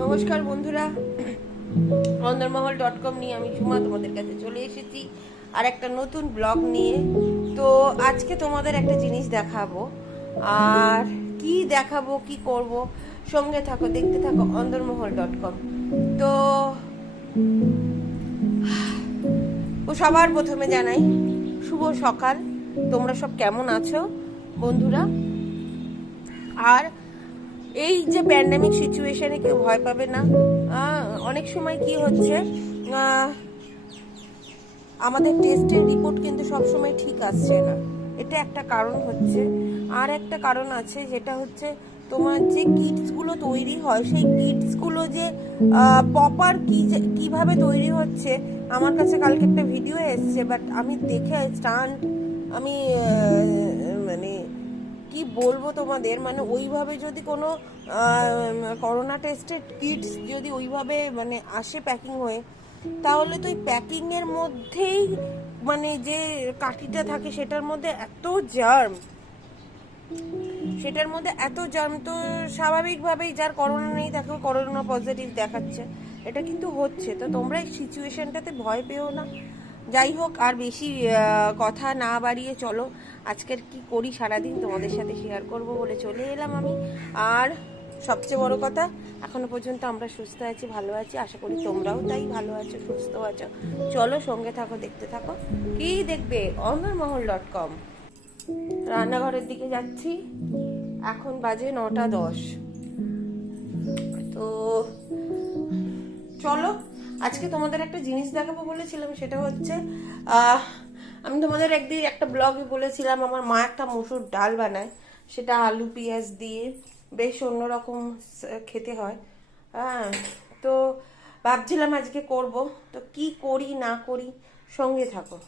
নমস্কার বন্ধুরা, অন্দরমহল.com নিয়ে আমি ঝুমা তোমাদের কাছে চলে এসেছি আর একটা নতুন ব্লগ নিয়ে। তো আজকে তোমাদের একটা জিনিস দেখাবো, আর কি দেখাবো কি করব সঙ্গে থাকো, দেখতে থাকো অন্দরমহল.com। তো সবার প্রথমে জানাই শুভ সকাল। তোমরা সব কেমন আছো বন্ধুরা? আর এই যে প্যান্ডেমিক সিচুয়েশনে কেউ ভয় পাবে না। অনেক সময় কি হচ্ছে, আমাদের টেস্টের রিপোর্ট কিন্তু সবসময় ঠিক আসছে না, এটা একটা কারণ হচ্ছে। আর একটা কারণ আছে, যেটা হচ্ছে তোমার যে কিটসগুলো তৈরি হয়, সেই কিটসগুলো যে প্রপার কিভাবে তৈরি হচ্ছে। আমার কাছে কালকে একটা ভিডিও এসছে, বাট আমি দেখে স্টান্ট, আমি মানে কি বলবো তোমাদের, মানে ওইভাবে যদি কোনো করোনা টেস্টের কিটস যদি ওইভাবে মানে আসে প্যাকিং হয়ে, তাহলে তো ওই প্যাকিংয়ের মধ্যেই মানে যে কাঠিটা থাকে সেটার মধ্যে এত জার্ম, সেটার মধ্যে এত জার্ম, তো স্বাভাবিকভাবেই যার করোনা নেই তাকেও করোনা পজিটিভ দেখাচ্ছে। এটা কিন্তু হচ্ছে। তো তোমরা এই সিচুয়েশনটাতে ভয় পেও না। যাই হোক, আর বেশি কথা না বাড়িয়ে চলো আজকের কি করি সারাদিন তোমাদের সাথে শেয়ার করব বলে চলে এলাম আমি। আর সবচেয়ে বড় কথা, এখনো পর্যন্ত আমরা সুস্থ আছি, ভালো আছি, আশা করি তোমরাও তাই ভালো আছো, সুস্থ আছো। চলো সঙ্গে থাকো, দেখতে থাকো। কি দেখবে? অন্দরমহল.com। রান্নাঘরের দিকে যাচ্ছি, এখন বাজে 9টা 10। তো চলো, আজকে তোমাদের একটা জিনিস দেখাবো বলেছিলাম, সেটা হচ্ছে আমি তোমাদের একদিন একটা ব্লগে বলেছিলাম আমার মা একটা মসুর ডাল বানায়, সেটা আলু পেঁয়াজ দিয়ে বেশ অন্যরকম খেতে হয়। হ্যাঁ, তো ভাবছিলাম আজকে করব। তো কি করি না করি সঙ্গে থাকো।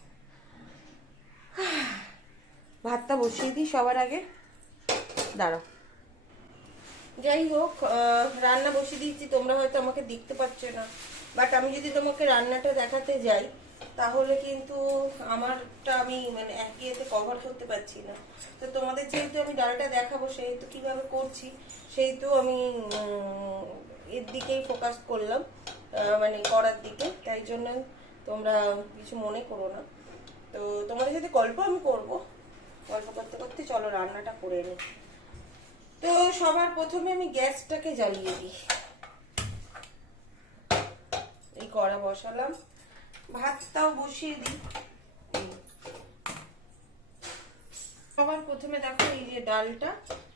ভাতটা বসিয়ে দিই সবার আগে, দাঁড়াও। যাই হোক, রান্না বসিয়ে দিয়েছি, তোমরা হয়তো আমাকে দেখতে পাচ্ছ না, বাট আমি যদি তোমাকে রান্নাটা দেখাতে যাই তাহলে কিন্তু আমারটা আমি মানে এক ইয়েতে কভার করতে পারছি না। তো তোমাদের যেহেতু আমি ডালটা দেখাবো, সেহেতু কিভাবে করছি সেহেতু আমি এর দিকেই ফোকাস করলাম, মানে করার দিকে। তাই জন্য তোমরা কিছু মনে করো না। তো তোমাদের সাথে গল্প আমি করব, গল্প করতে করতে চলো রান্নাটা করে নিই। তো সবার প্রথমে আমি গ্যাসটাকে জ্বালিয়ে দিই। এই কড়া বসালাম, ভাতটাও বসিয়ে দিই। সবার প্রথমে দেখো, এই যে ডালটা,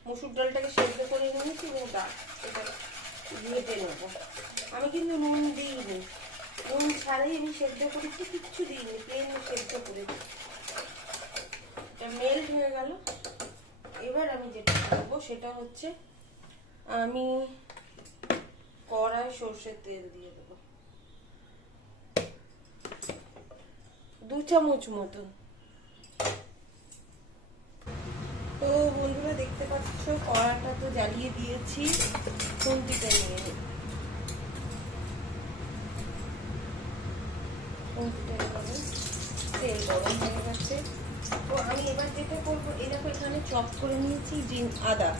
মসুর ডালটাকে সেদ্ধ করে নিয়েছি এবং ডাল এটা ভেজে নেবো। আমি কিন্তু নুন দিইনি, নুন ছাড়াই আমি সেদ্ধ করেছি, কিচ্ছু দিইনি, প্লেন সেদ্ধ করেছি। এটা মেল্ট হয়ে গেল। এবার আমি যেটা করবো সেটা হচ্ছে, আমি কড়াই সর্ষের তেল দিয়ে দেবো 2 চামচ মতো। তো বন্ধুরা দেখতে পাচ্ছ কড়াটা তো জ্বালিয়ে দিয়েছি, খুন্তিটা নিয়ে নিই। তেল গরম হয়ে গেছে। তো আমি এবার যেটা করবো, এই দেখো এখানে চপ করে নিয়েছি আদা,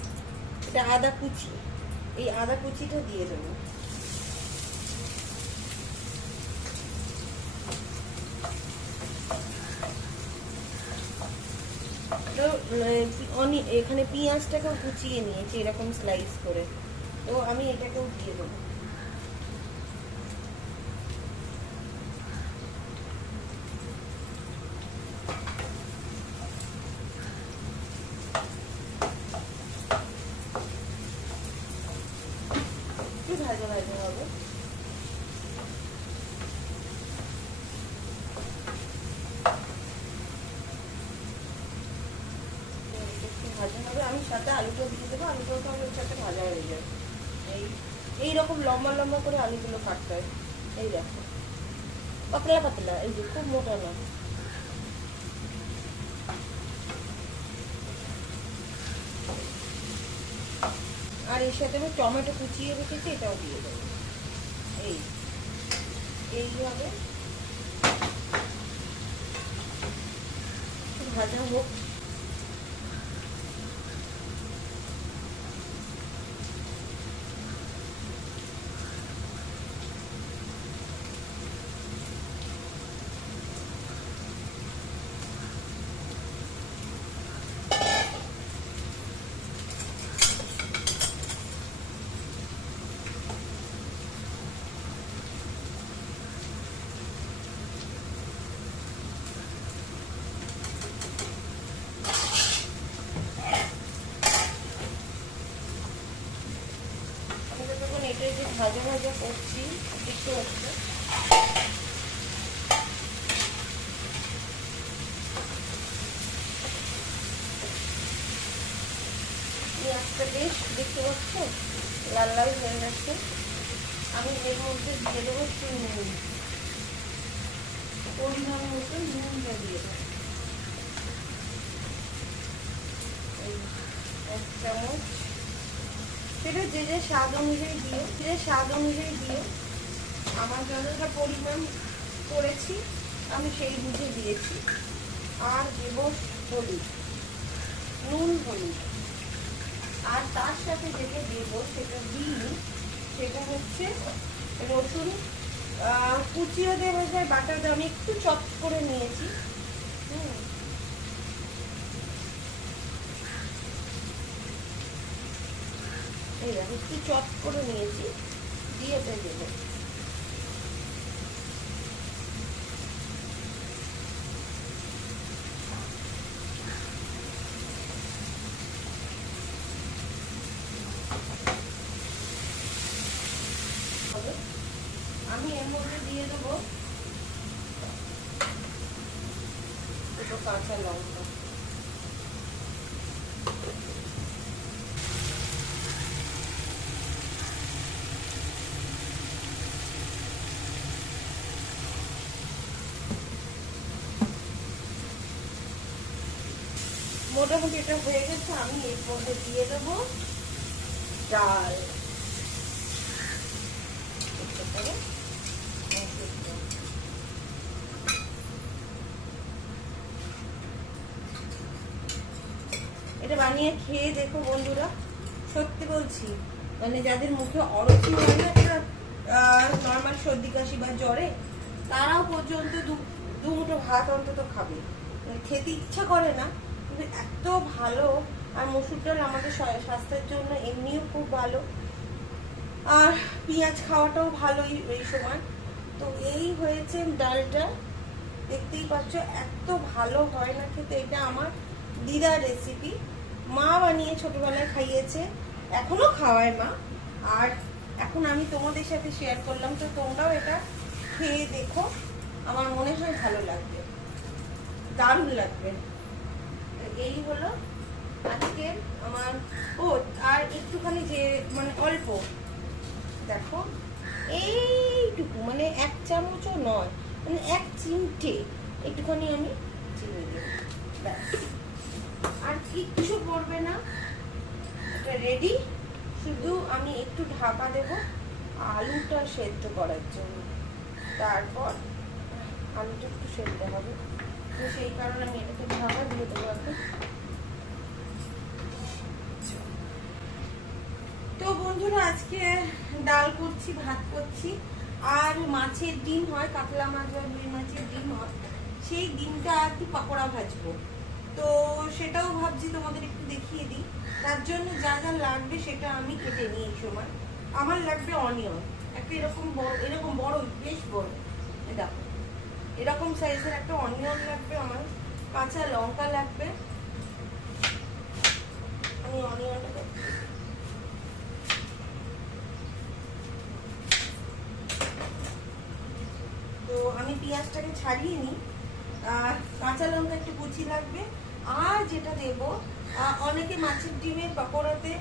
এটা আদা কুচি, এই আদা কুচিটা দিয়ে দেবো। তো এখানে পেঁয়াজটাকেও কুচিয়ে নিয়েছি এরকম স্লাইস করে, তো আমি এটাকেও দিয়ে দেবো। একটু ভাজা ভাজা হবে। ভাজা হবে, আমি সাথে আলুটা দিয়ে দেবো, আলুটাও তো আমার সাথে ভাজা হয়ে যাবে। এইরকম লম্বা লম্বা করে আলুগুলো কাটতে হয়। এই দেখো, পাতলা পাতলা, এই যে খুব মোটা না। আর এর সাথে আমি টমেটো কুচিয়ে রেখেছি, এটাও দিয়ে দেবো। এইভাবে ভাজা হোক। তখন এটা যে ভাজা ভাজা করছি দেখতে পাচ্ছি। পেঁয়াজটা বেশ দেখতে পাচ্ছ লাল লাল হয়ে গেছে। আমি এর মধ্যে দিয়ে দেবো একটু নুন, পরিমাণ মতো নুনটা দিয়ে দেবো, 1 চামচ। সেটা যে যে স্বাদ অনুযায়ী দিও, আমার যতটা পরিমাণ করেছি আমি সেই বুঝে দিয়েছি। আর দেব হলুদ, নুন হলুদ। আর তার সাথে যেটা দেবো সেটা হচ্ছে রসুন কুচিও দেওয়া যায়, বাটা দিয়ে আমি একটু চপ করে নিয়েছি। এই একটু চপ করে নিয়েছি, দিয়ে দেবো। আমি এর মধ্যে দিয়ে দেবো দুটো কাঁচা লঙ্কা। মোটামুটি এটা হয়ে গেছে। আমি এর মধ্যে দিয়ে দেবো ডাল। এটা বানিয়ে খেয়ে দেখো বন্ধুরা, সত্যি বলছি, মানে যাদের মুখে অরুচি হয় না একটা নর্মাল সর্দি কাশি বা জ্বরে, তারাও পর্যন্ত দু মুঠো ভাত অন্তত খাবে। খেতে ইচ্ছা করে না, কিন্তু এত ভালো। আর মসুর ডাল আমাদের স্বাস্থ্যের জন্য এমনিও খুব ভালো, আর পেঁয়াজ খাওয়াটাও ভালো এই সময়। তো এই হয়েছে ডালটা, দেখতেই পাচ্ছ এত ভালো হয় না খেতে। এটা আমার দিদার রেসিপি, মা বানিয়ে ছোটবেলায় খাইয়েছে, এখনো খাওয়ায় মা। আর এখন আমি তোমাদের সাথে শেয়ার করলাম, তো তোমরাও এটা খেয়ে দেখো, আমার মনে হয় ভালো লাগবে, দারুণ লাগবে। এই হলো আজকের আমার। আর একটুখানি যে মানে অল্প দেখো, এইটুকু মানে 1 চামচও নয়, মানে 1 চিমটে একটুখানি আমি চিনি দেব, আর কিচ্ছু করবে না। এটা রেডি। শুধু আমি একটু ঢাকা দেব আলুটা সেদ্ধ করার জন্য, তারপর আলুটা একটু সেদ্ধ হবে, তো সেই কারণে আমি এটাকে ঢাকা দিয়ে দেবো। তো বন্ধুরা, আজকে ডাল করছি, ভাত করছি, আর মাছের ডিম হয়, কাতলা মাছ বা রুই মাছের ডিম হয়, সেই ডিমটা একটু পাকোড়া ভাজবো। তো সেটাও ভাবছি তোমাদের একটু দেখিয়ে দিই। তার জন্য যা যা লাগবে সেটা আমি কেটে নিই। এই সময় আমার লাগবে অনিয়ন, একটা এরকম বড় বেশ বড়, দেখো এরকম সাইজের একটা অনিয়ন লাগবে আমার, কাঁচা লঙ্কা লাগবে। আমি অনিয়নটা তো আমি পেঁয়াজটাকে ছাড়িয়ে নিই, কাঁচা লঙ্কা একটু কুচি লাগবে। আর যেটা দেব, অনেকে মাছের ডিমের পকোড়াতে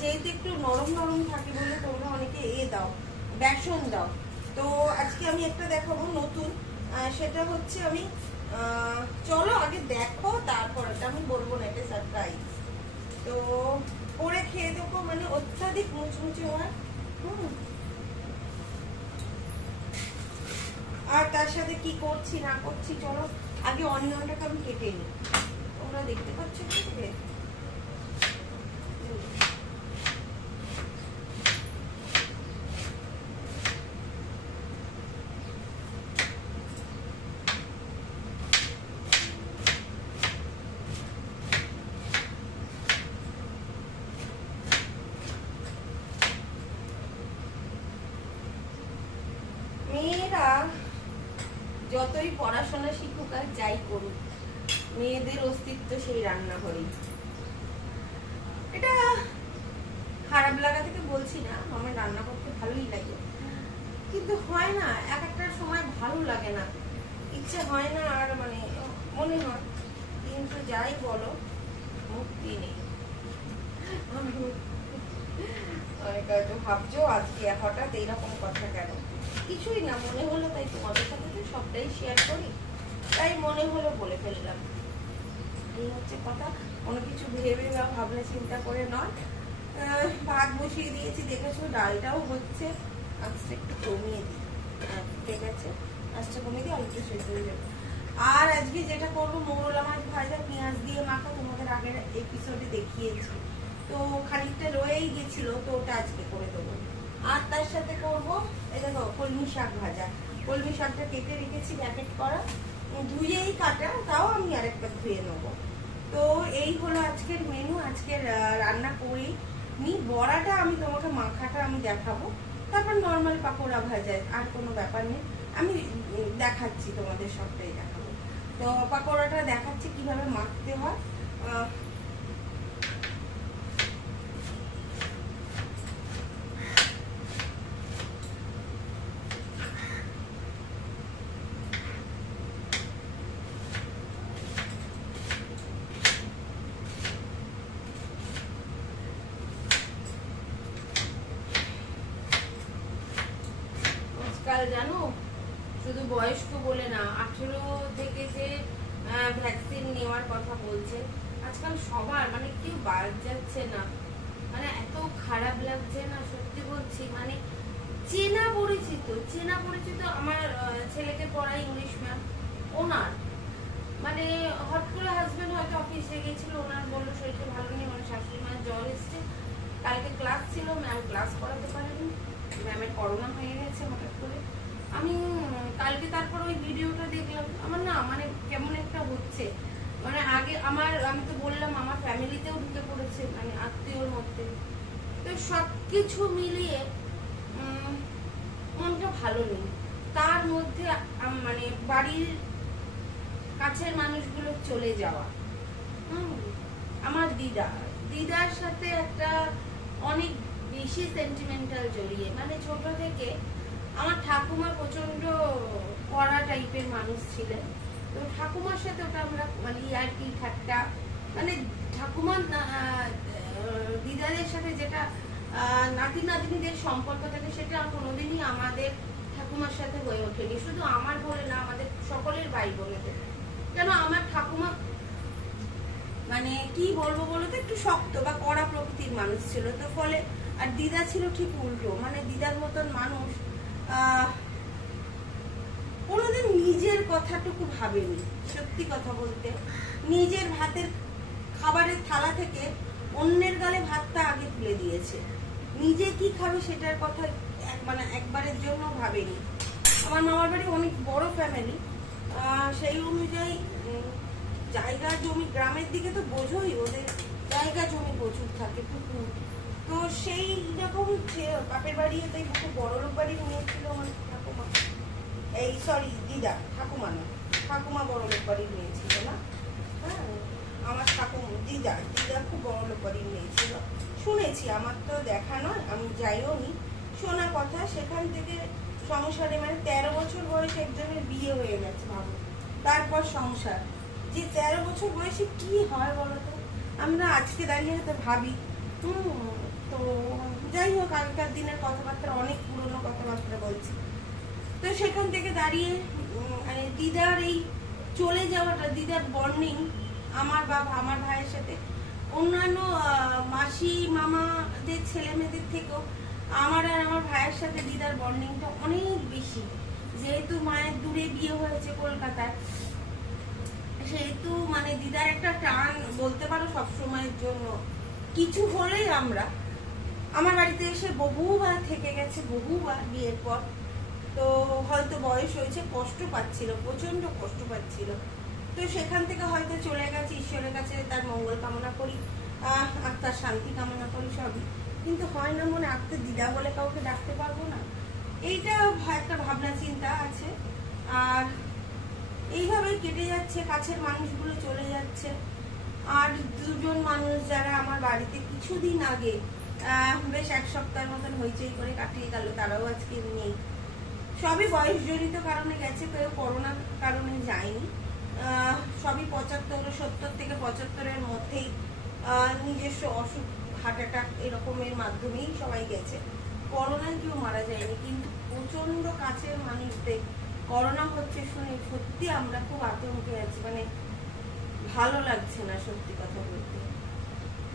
যেহেতু একটু নরম নরম থাকে বলে তোমরা অনেকে দাও, বেসন দাও। তো আজকে আমি একটা দেখাবো নতুন, সেটা হচ্ছে আমি চলো আগে দেখো, তারপর আমি বলবো না, এটা সারপ্রাইজ। তো করে খেয়ে দেখো, মানে অত্যাধিক মুচমুচে হয়। আর তার সাথে কি করছি না করছি, চলো আগে অনিয়নটাকে আমি কেটে নিই। তোমরা দেখতে পাচ্ছ কি? মেয়েরা যতই পড়াশোনা শিখুক আর যাই করুক, মেয়েদের অস্তিত্ব সেই রান্নাঘরেই। এটা খারাপ লাগা থেকে বলছি না, আমার রান্না করতে ভালোই লাগে, কিন্তু হয় না, এক একটা সময় ভালো লাগে না, ইচ্ছে হয় না, আর মানে মনে হয়, কিন্তু যাই বলো মুক্তি নেই। ভাবছো আজকে হঠাৎ এইরকম কথা কেন? কিছুই না, মনে হলো, তাই তোমাদের সাথে তো সবটাই শেয়ার করি, তাই মনে হলো বলে ফেললাম। এই হচ্ছে কথা, কোনো কিছু ভেবে বা ভাবনা চিন্তা করে নয়। ভাত বসিয়ে দিয়েছি, দেখেছো ডালটাও হচ্ছে, আজকে একটু কমিয়ে দিই, ঠিক আছে, আজকে কমিয়ে দিই, অল্প সেদ্ধ হয়ে যাবে। আর আজকে যেটা করবো, মৌরলা মাছ ভাজা পেঁয়াজ দিয়ে মাখা, তোমাদের আগের এপিসোডে দেখিয়েছি, তো খানিকটা রয়েই গেছিল, তো ওটা আজকে করে দেবো। আর তার সাথে করবো এই দেখো কলমি শাক ভাজা, কলমি শাকটা কেটে রেখেছি প্যাকেট করা, ধুয়েই কাটা, তাও আমি আরেকবার ধুয়ে নেবো। তো এই হলো আজকের মেনু, আজকের রান্না করি নি। বড়াটা আমি তোমাকে মাখাটা আমি দেখাবো, তারপর নর্মাল পাকোড়া ভাজা, আর কোনো ব্যাপার নেই, আমি দেখাচ্ছি তোমাদের, সবটাই দেখাবো। তো পাকোড়াটা দেখাচ্ছি কিভাবে মাখতে হয়। আজকাল জানো, শুধু বয়স্ক বলে না, 18 থেকে যে ভ্যাকসিন নেওয়ার কথা বলছে, আজকাল সবার মানে কেউ বাদ যাচ্ছে না, মানে এত খারাপ লাগছে না, সত্যি বলছি। মানে চেনা পরিচিত আমার ছেলেকে পড়াই ইংলিশ ম্যাম, ওনার মানে হট করে হাজবেন্ড হয়তো অফিসে গেছিল, ওনার বললো শরীরটা ভালো নেই, মানে শাশুড়ি মায়ের জ্বর এসছে, কালকে ক্লাস ছিল, ম্যাম ক্লাস করাতে পারেনি, ম্যামের করোনা হয়ে গেছে হঠাৎ করে। আমি কালকে তারপর ওই ভিডিওটা দেখলাম, আমার না মানে কেমন একটা হচ্ছে, মানে আগে আমি তো বললাম আমার ফ্যামিলিতেও ঢুকে পড়েছে, মানে আত্মীয়র মধ্যে, তো সবকিছু মিলিয়ে মনটা ভালো নেই। তার মধ্যে মানে বাড়ির কাছের মানুষগুলো চলে যাওয়া, আমার দিদার সাথে একটা অনেক বেশি সেন্টিমেন্টাল জড়িয়ে, মানে ছোট থেকে আমার ঠাকুমা প্রচন্ড কড়া টাইপের মানুষ ছিলেন, তো ঠাকুমার সাথে ওটা আমরা মানে ইয়ার্কি ঠাট্টা, মানে ঠাকুমার দিদাদের সাথে যেটা নাতি নাতনিদের সম্পর্ক থাকে, সেটা কোনোদিনই আমাদের ঠাকুমার সাথে হয়ে ওঠেনি, শুধু আমার বলে না, আমাদের সকলের ভাই বোনেদের। কেন আমার ঠাকুমা মানে কি বলবো বলো তো, একটু শক্ত বা কড়া প্রকৃতির মানুষ ছিল, তো ফলে আর দিদা ছিল ঠিক উল্টো, মানে দিদার মতন মানুষ কোনোদিন নিজের কথাটুকু ভাবেনি। সত্যি কথা বলতে, নিজের ভাতের খাবারের থালা থেকে অন্যের গালে ভাতটা আগে তুলে দিয়েছে, নিজে কি খাবে সেটার কথা মানে একবারের জন্য ভাবেনি। আমার মামার বাড়ি অনেক বড় ফ্যামিলি, সেই অনুযায়ী জায়গা জমি, গ্রামের দিকে তো বোঝোই, ওদের জায়গা জমি প্রচুর থাকে, পুকুর, তো সেই রকম বাপের বাড়ি তাই খুব বড় লোক বাড়ি নিয়েছিল আমার ঠাকুমা, এই সরি দিদা, ঠাকুমা না, ঠাকুমা বড় লোক বাড়ি নিয়েছিল না, হ্যাঁ আমার দিদা খুব বড় লোক বাড়ি নিয়েছিল, শুনেছি, আমার তো দেখা নয়, আমি যাইও নি, শোনা কথা। সেখান থেকে সংসারে মানে 13 বছর বয়সে একজনের বিয়ে হয়ে গেছে, ভাবো, তারপর সংসার, যে 13 বছর বয়সে কি হয় বলতো, আমরা আজকে দাঁড়িয়ে হয়তো ভাবি। তো যাই হোক, আগেকার দিনের কথাবার্তা, অনেক পুরনো কথাবার্তা বলছি। তো সেখান থেকে দাঁড়িয়ে মানে দিদার এই চলে যাওয়াটা, দিদার বন্ডিং আমার আমার ভাইয়ের সাথে অন্যান্য মাসি মামাদের ছেলে মেয়েদের থেকেও আমার আর আমার ভাইয়ের সাথে দিদার বন্ডিংটা অনেক বেশি, যেহেতু মায়ের দূরে বিয়ে হয়েছে কলকাতায়, সেহেতু মানে দিদার একটা টান বলতে পারো সবসময়ের জন্য। কিছু হলেই আমার বাড়িতে এসে বহুবার থেকে গেছে, বহুবার বিয়ের পর, তো হয়তো বয়স হয়েছে, কষ্ট পাচ্ছিল, প্রচন্ড কষ্ট পাচ্ছিল, তো সেখান থেকে হয়তো চলে গেছে, ঈশ্বরের কাছে তার মঙ্গল কামনা করি, আত্মার শান্তি কামনা করি, সবই, কিন্তু হয় না মনে, আত্মার দিদা বলে কাউকে ডাকতে পারবো না, এইটা একটা ভাবনা চিন্তা আছে। আর এইভাবে কেটে যাচ্ছে, কাছের মানুষগুলো চলে যাচ্ছে, আর দুজন মানুষ যারা আমার বাড়িতে কিছুদিন আগে বেশ এক সপ্তাহের মতন হইচই করে কাটিয়ে গেল, তারাও আজকে নেই। সবই বয়স জনিত কারণে গেছে, কেউ করোনার কারণে যায়নি। সবই 70 থেকে 75-এর মধ্যেই নিজস্ব অসুখ, হার্ট অ্যাটাক এরকমের মাধ্যমেই সবাই গেছে। করোনায় কেউ মারা যায়নি, কিন্তু প্রচন্ড কাছের মানুষদের করোনা হচ্ছে শুনে সত্যি আমরা খুব আতঙ্কে আছি। মানে ভালো লাগছে না সত্যি কথা বলতে।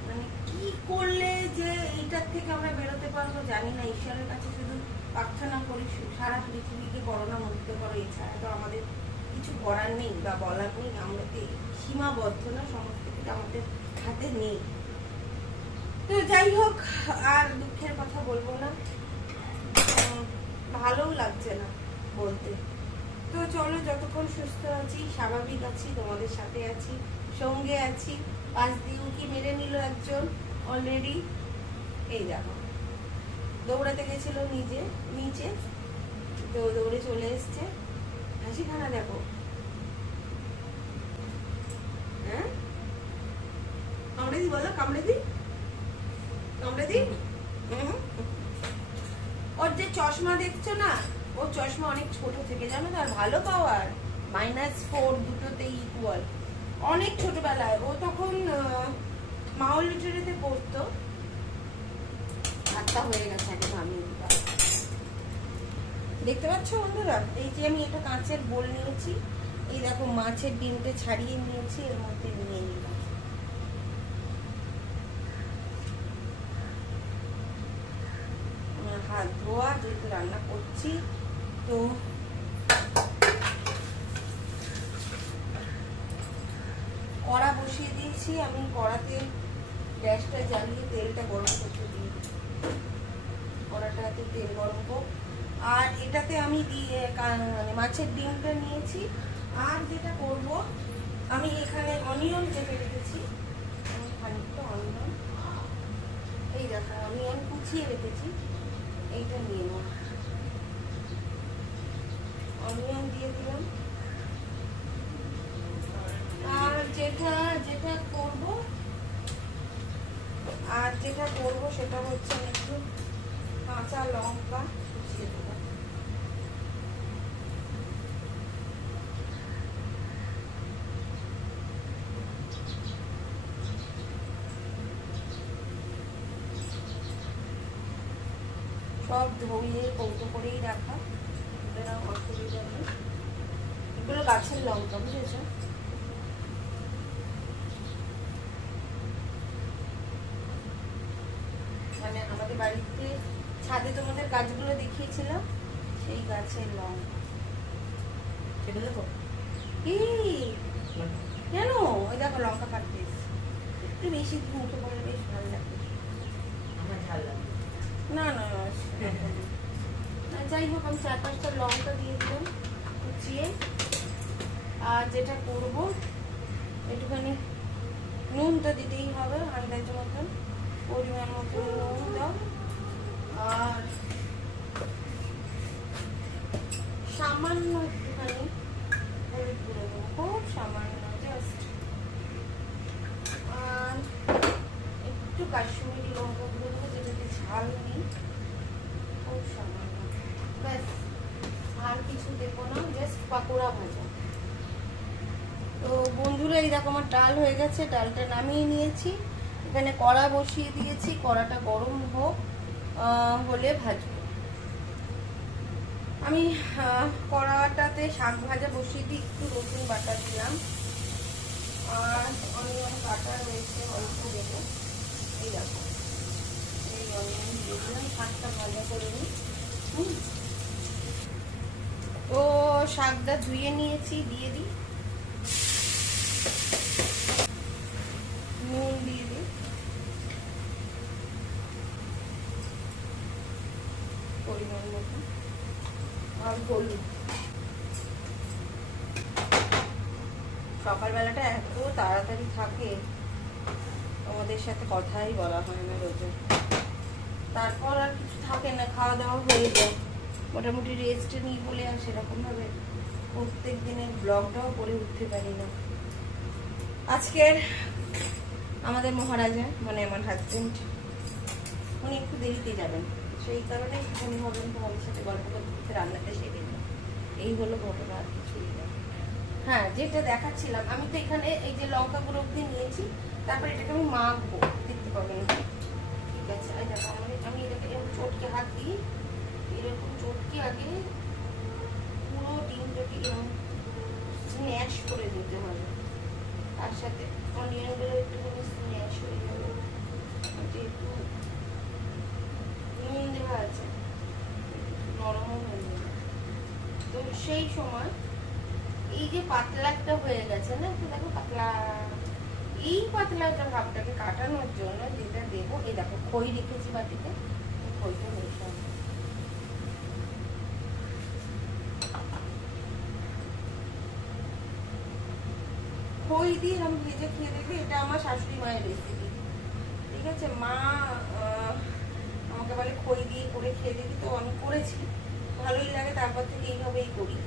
মানে কি করলে যে এইটার থেকে আমরা বেরোতে পারবো জানি না। ঈশ্বরের কাছে শুধু প্রার্থনা করি সারা পৃথিবীকে করোনা মুক্ত করো, এছাড়া তো আমাদের কিছু করার নেই বা বলার নেই। আমরা তো সীমাবদ্ধ না, সমস্ত কিছু আমাদের হাতে নেই। তো যাই হোক, আর দুঃখের কথা বলবো না, ভালোও লাগছে না বলতে। তো চলো, যতক্ষণ সুস্থ আছি, স্বাভাবিক আছি, তোমাদের সাথে আছি, সঙ্গে আছি। পাশ দিয়ে উকি মেরে নিল একজন অলরেডি। এই দেখো, দৌড়াতে গেছিল নিচে, তো দৌড়ে চলে এসছে। হাসি খানা দেখো, হ্যাঁ কামড়ে দি, বলো কামড়ে দি। ওর যে চশমা দেখছো না, ওর চশমা অনেক ছোট থেকে, জানো তো, আর ভালো পাওয়ার -4 দুটোতেই ইকুয়াল। অনেক ছোটবেলায় ও তখন মাউল লিটারেতে পড়তো, হাতটা হয়ে গেছে আগে ভামিয়ে দিতে। দেখতে পাচ্ছ বন্ধুরা, এই যে আমি একটা কাঁচের বোল নিয়েছি, এই দেখো মাছের ডিমটা ছাড়িয়ে নিয়েছি, এর মধ্যে নিয়ে নিলাম। হাত ধোয়া, যেহেতু রান্না করছি, তো কড়া বসিয়ে দিয়েছি। আমি কড়াতে গ্যাসটা জ্বালিয়ে তেলটা গরম করতে দিই, কড়াটাতে তেল গরম হোক। আর এটাতে আমি মানে মাছের ডিমটা নিয়েছি। আর যেটা করব, আমি এখানে অনিয়ন কেটে রেখেছি, খানিকটা অনিয়ন, এই দেখো অনিয়ন কুচিয়ে রেখেছি, এইটা নিয়ে নেব। অনিয়ন দিয়ে দিলাম। আর যেটা করব সেটা হচ্ছে একটু কাঁচা লঙ্কা কুচিয়ে দেবো। সব ধুয়ে কৌটো করেই রাখা, অসুবিধা নেই। এগুলো গাছের লঙ্কা, বুঝেছ? মানে আমাদের বাড়িতে ছাদে তোমাদের গাছগুলো দেখিয়েছিলাম, সেই গাছের লঙ্কা। সেটা দেখো কি কেন, ওই দেখো লঙ্কা কাটতে এসেছি, একটু বেশি মুখে পড়লে বেশ ভালো লাগবে। আমার ঝাল লাগবে না, যাই হোক, আমি 4-5টা লঙ্কা দিয়ে দিলাম কুচিয়ে। আর যেটা করব, একটুখানি নুন তো দিতেই হবে, আন্দাজ মতন, পরিমাণ মতন নুন দাও। আর সামান্য একটুখানি হলুদ গুঁড়ো দেবো, খুব সামান্য, জাস্ট। আর একটু কাশ্মীরি লঙ্কা গুঁড়ো দেবো, যেটাতে ঝাল নেই, খুব সামান্য, ব্যাস। আর কিছু দেবো না, জাস্ট পাকোড়া ভাজা। তো বন্ধুরা, এই দেখো আমার ডাল হয়ে গেছে, ডালটা নামিয়ে নিয়েছি। এখানে কড়া বসিয়ে দিয়েছি, কড়াটা গরম হলে ভাজবো। আমি কড়াটাতে শাক ভাজা বসিয়ে দিয়ে একটু রসুন বাটা দিলাম, আর অনিয়ন কাটা রয়েছে অল্প দেবো। এই দেখো, এই অনিয়ন দিয়ে দিলাম, শাকটা ভাজা করে নিই। তো শাকটা ধুয়ে নিয়েছি, দিয়ে দিই, নুন দিয়ে দিই, পরিমাণ মতো, আর হলুদ। সকালবেলাটা এত তাড়াতাড়ি থাকে, তোমাদের সাথে কথাই বলা হয় না রোজে। তারপর আর কিছু থাকে না, খাওয়া দাওয়া হয়ে যায়, মোটামুটি রেস্ট নিই বলে আর সেরকমভাবে প্রত্যেক দিনের ব্লগটাও করে উঠতে পারি না। আজকের আমাদের মহারাজা মানে আমার হাজবেন্ড উনি একটু দেরিতে যাবেন, সেই কারণে উনি হবেন তোমাদের সাথে গল্প করতে রান্নাটা সেরে দিলাম। এই হলো ঘটনা, আর কিছুই না। হ্যাঁ, যেটা দেখাচ্ছিলাম, আমি তো এখানে এই যে লঙ্কা গুঁড়ো অব্দি নিয়েছি, তারপরে এটাকে আমি মাখবো, দেখতে পাবেন। ঠিক আছে, এই দেখো আমি এটাকে এরকম চটকে হাত দিই, এরকম চটকে আগে পুরো ডিমটাকে এরকম স্ম্যাশ করে দিতে হবে। তার সাথে অনিয়নগুলো একটুখানি স্ম্যাশ হয়ে যাবে, যেহেতু নুন দেওয়া আছে, নরমও হয়ে যাবে। তো সেই সময় এই যে পাতলা একটা হয়ে গেছে না, একটু দেখো পাতলা, এই পাতলাটা ভাবটাকে কাটানোর জন্য যেটা দেবো, এই দেখো খই রেখেছি বাটিতে, খইটা মেশাবো। খই দিয়ে আমি ভেজে খেয়ে দেখবি, এটা আমার শাশুড়ি মায়ের রেসিপি। ঠিক আছে, মা আমাকে বলে খই দিয়ে করে খেয়ে দেখি, তো আমি করেছি, ভালোই লাগে। তারপর থেকে এইভাবেই করি,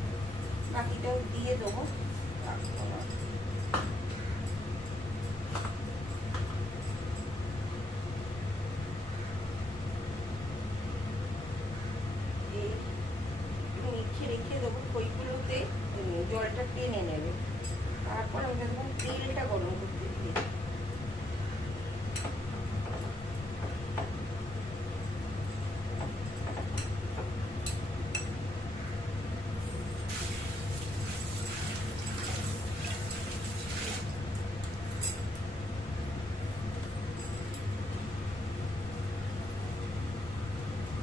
বাকিটাও দিয়ে দেবো। মেখে রেখে দেবো, খইগুলোতে জলটা টেনে নেবে, তারপর আমি দেখবো তেলটা গরম করতে দিয়ে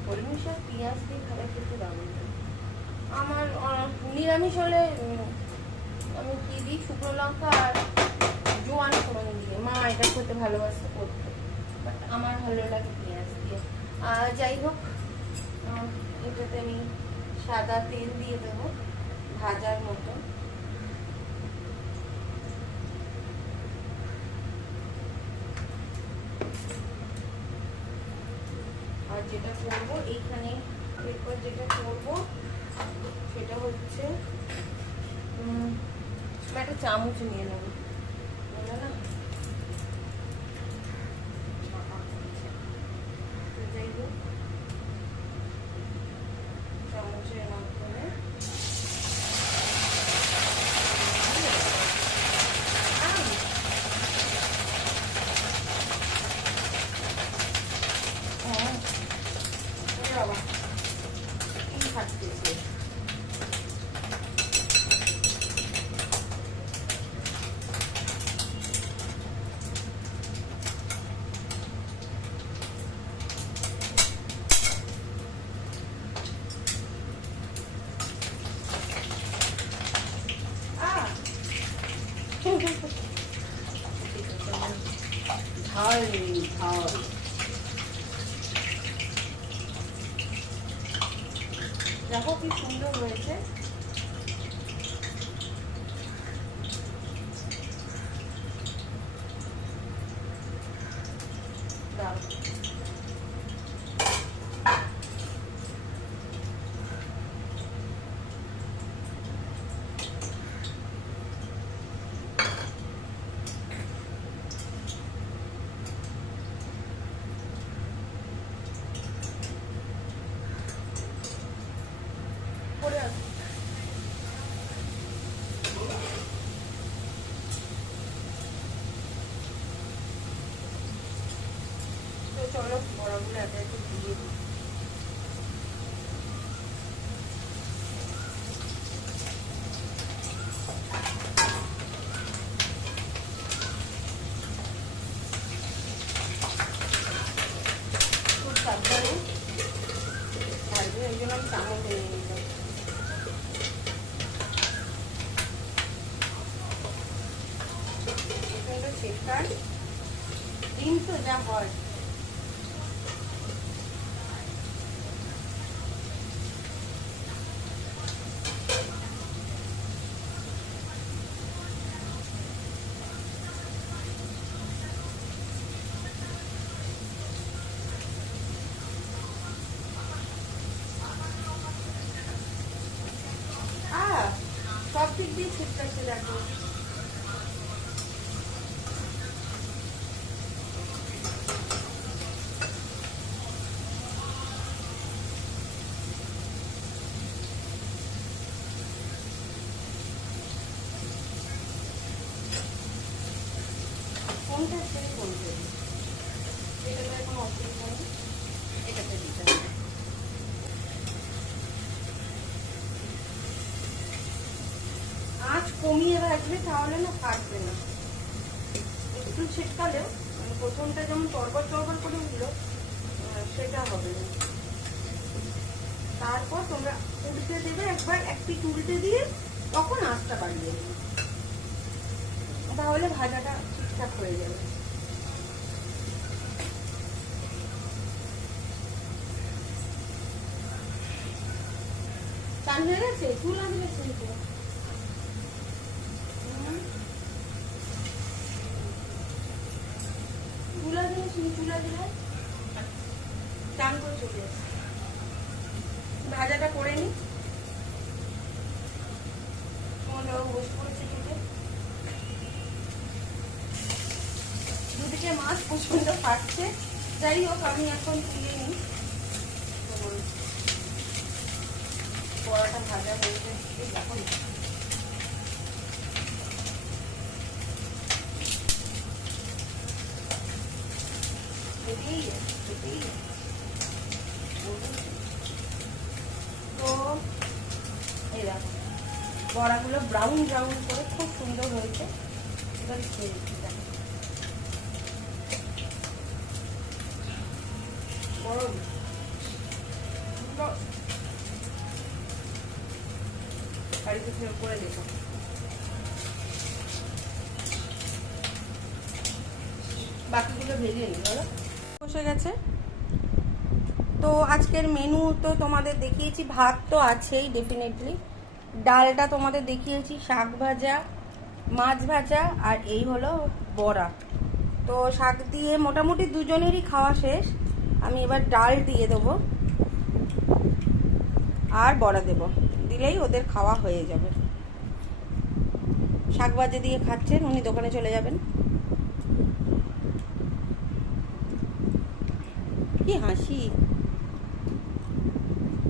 কলমি শাক পেঁয়াজ দিয়ে খাবার খেতে দারুণ। আমার নিরামিষ হলে আমি কি দিই, শুকনো লঙ্কা আর জোয়ান ফোড়ন দিয়ে। মা এটা খেতে ভালোবাসে করতে, বাট আমার ভালো লাগে পেঁয়াজ দিয়ে। যাই হোক, এটাতে আমি সাদা তেল দিয়ে দেবো ভাজার মতো। আর যেটা করবো এইখানে, এরপর যেটা করবো সেটা হচ্ছে একটা চামচ নিয়ে নেবো, বলে না যাই হোক, চামচের মাধ্যমে বাবা কি থাকতেছে। ঝাল ঝাল দেখো কি সুন্দর হয়েছে। চলো বড়াগুলো এত একটু দিয়ে দিই। খুব সাবধানে ভাজবে, এই জন্য আমি চামচ নিয়ে নিলাম। প্রচন্ড শেখার ডিম তো যা হয়। সব দিক দিয়ে ছিটকাচ্ছে দেখো। কোনটা ছেড়ে কোনটা দিই, এটা তো এখন অসুবিধা নেই, এটাতে দিতে হবে। আঁচ কমিয়ে রাখবে, তাহলে না ফাটবে না। একটু ছিটকালেও মানে প্রথমটা যেমন টরবর টরবর করে উঠলো সেটা হবে না। তারপর তোমরা উল্টে দেবে, একবার এক পিঠ উল্টে দিয়ে তখন আঁচটা বাড়িয়ে দেবে, তাহলে ভাজাটা ঠিকঠাক হয়ে যাবে। চান হয়ে গেছে, চুল আসবে কিন্তু চুলা দিলে চুলা দিলে চান করে চলে আসে। ভাজাটা করে নি, তোমাদের বসে পড়েছে দুদিকে মাছ প্রচন্ড ফাটছে। যাই হোক, আমি এখন তুলে নিই, বড়াটা ভাজা হয়ে যাচ্ছে। এখন তো এই দেখো বড়াগুলো ব্রাউন ব্রাউন করে খুব সুন্দর হয়েছে। এবার খেয়ে দিচ্ছি, দেখো গরম বাড়িতে ফের করে দেখো। বাকিগুলো ভেজে নিই, বলো বসে গেছে। তো আজকের মেনু তো তোমাদের দেখিয়েছি, ভাত তো আছেই ডেফিনেটলি, ডালটা তোমাদের দেখিয়েছি, শাক ভাজা, মাছ ভাজা, আর এই হলো বড়া। তো শাক দিয়ে মোটামুটি দুজনেরই খাওয়া শেষ। আমি এবার ডাল দিয়ে দেবো আর বড়া দেবো, দিলেই ওদের খাওয়া হয়ে যাবে। শাক ভাজা দিয়ে খাচ্ছেন, উনি দোকানে চলে যাবেন। কি হাসি,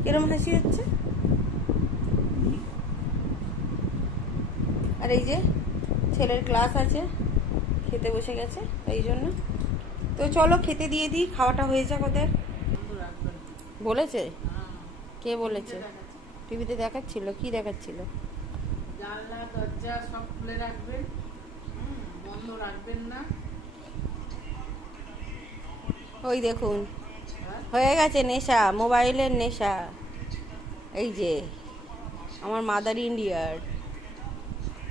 কিরম হাসি হচ্ছে। আর এই যে ছেলের ক্লাস আছে, খেতে বসে গেছে এই জন্য। তো চলো খেতে দিয়ে দিই, খাওয়াটা হয়ে যাক ওদের। বলেছে? কে বলেছে? টিভিতে দেখাচ্ছিল? কি দেখাচ্ছিল? জানলা দরজা সব খুলে রাখবেন, বন্ধ রাখবেন না। ওই দেখুন হয়ে গেছে নেশা, মোবাইলের নেশা। এই যে আমার মাদার ইন্ডিয়ার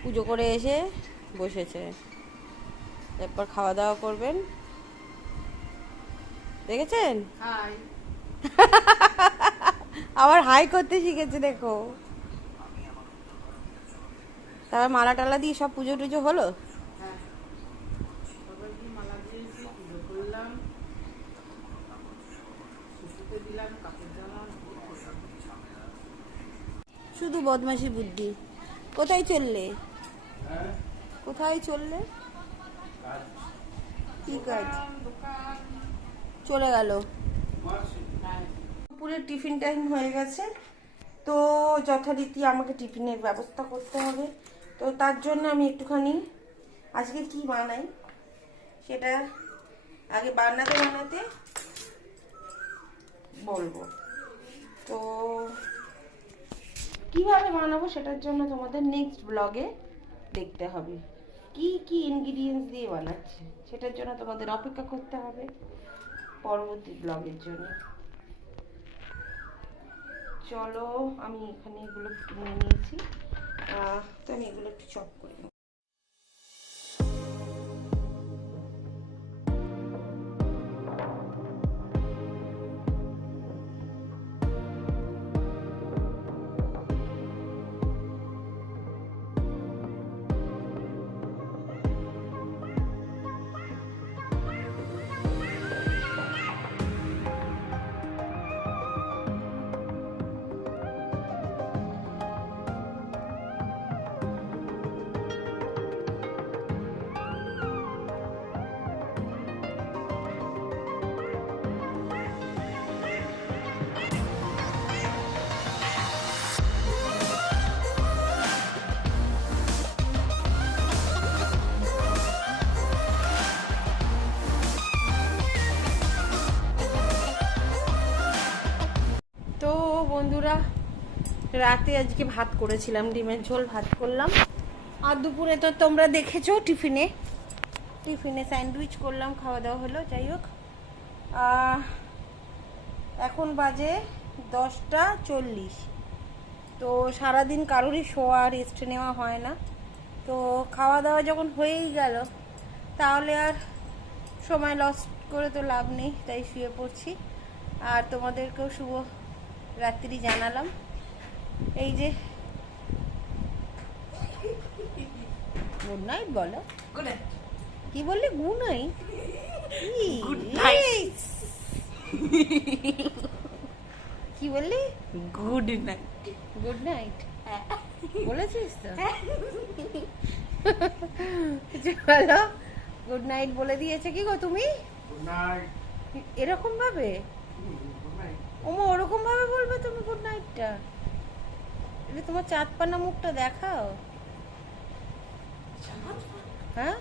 পুজো করে এসে বসেছে, এরপর খাওয়া দাওয়া করবেন। দেখেছেন? হাই আবার হাই করতে শিখেছে দেখো। তারপর মালা টালা দিয়ে সব পুজো টুজো হলো। হ্যাঁ, সবাইকে মালা দিয়েছি, পুজো করলাম, শিশুকে দিলাম কাপড় জামা। শুধু বদমাশি বুদ্ধি। কোথায় চললে? কোথায় চললে? কি কাজ? দোকান চলে গেল। দুপুরের টিফিন টাইম হয়ে গেছে, তো যথারীতি আমাকে টিফিনের ব্যবস্থা করতে হবে। তো তার জন্য আমি একটুখানি আজকে কি বানাই সেটা আগে বানাতে বানাতে বলবো। তো কিভাবে বানাবো সেটার জন্য তোমাদের নেক্সট ব্লগে দেখতে হবে কি কি ইনগ্রিডিয়েন্টস দিয়ে বানাচ্ছি, সেটার জন্য তোমাদের অপেক্ষা করতে হবে পরবর্তী ব্লগের জন্য। চলো আমি এখানে এগুলো কিনে নিয়েছি, তো আমি এগুলো একটু চপ করে নেব। বন্ধুরা, রাতে আজকে ভাত করেছিলাম, ডিমের ঝোল ভাত করলাম। আর দুপুরে তো তোমরা দেখেছো টিফিনে স্যান্ডউইচ করলাম, খাওয়া দাওয়া হলো। যাই হোক, এখন বাজে 10:40। তো সারাদিন কারোরই শোয়া রেস্ট নেওয়া হয় না। তো খাওয়া দাওয়া যখন হয়েই গেল, তাহলে আর সময় লস করে তো লাভ নেই, তাই শুয়ে পড়ছি। আর তোমাদেরকেও শুভ রাত্রি জানালাম। এই যে গুড নাইট বলো। কি বললি? Good night? কি বললি? Good night. গুড নাইট বলেছিস তো? চলো, গুড নাইট বলে দিয়েছে। কি গো তুমি এরকম ভাবে? ওমা, ওরকম ভাবে বলবে তুমি গুড নাইটটা? এটা তোমার চাঁদপানা মুখটা দেখাও। হ্যাঁ,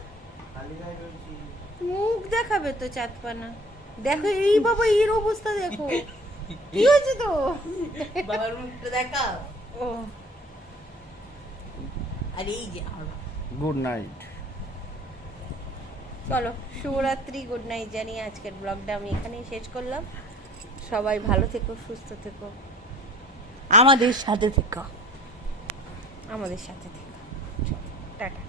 মুখ দেখাবে তো চাঁদপানা। দেখো, এই বাবা, এর অবস্থা দেখো। কি হয়েছে তো? বাবার মুখটা দেখাও। ও, আর এই যে গুড নাইট। চলো, শুভরাত্রি, গুড নাইট জানিয়ে আজকের ব্লগটা আমি এখানেই শেষ করলাম। সবাই ভালো থেকো, সুস্থ থেকো, আমাদের সাথে থেকো। আমাদের সাথে থেকো। চলো, টাটা।